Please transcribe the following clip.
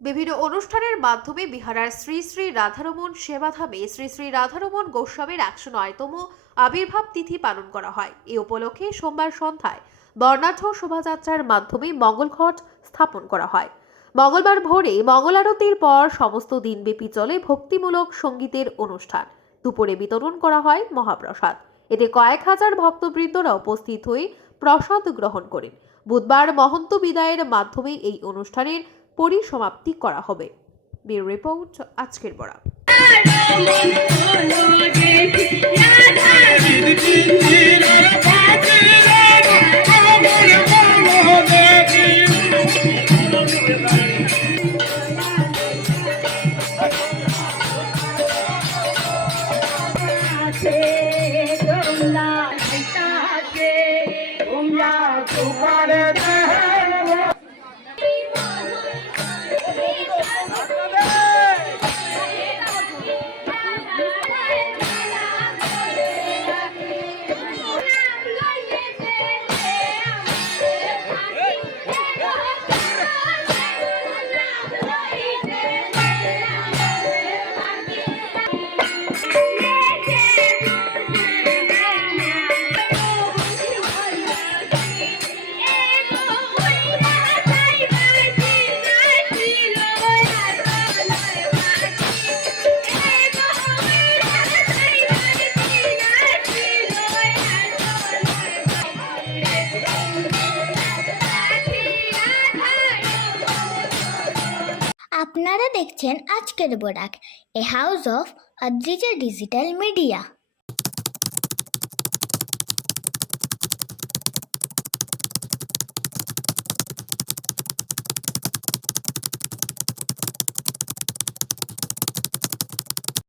বিভিন্ন অনুষ্ঠানের মাধ্যমে বিহারার শ্রী শ্রী রাধারমণ সেবাধামে শ্রী শ্রী রাধারমণ গোস্বামীর 109তম আবির্ভাব তিথি পালন করা হয়। এই উপলক্ষে সোমবার সন্ধ্যায় বর্ণাঢ্য শোভাযাত্রার মাধ্যমে মঙ্গলঘট স্থাপন করা হয়। মঙ্গলবার ভোরে মঙ্গল আরতির পর সমস্ত দিনব্যাপী চলে ভক্তিমূলক সঙ্গীতের অনুষ্ঠান। দুপুরে বিতরণ করা হয় মহাপ্রসাদ। এতে কয়েক হাজার ভক্তবৃন্দরা উপস্থিত হয়ে প্রসাদ গ্রহণ করেন। বুধবার মহন্ত বিদায়ের মাধ্যমে এই অনুষ্ঠানের পরিসমাপ্তি করা হবে। ব্যুরো রিপোর্ট, আজকের বড়া। আপনারা দেখছেন আজকের Barak, a house of Adrija digital media.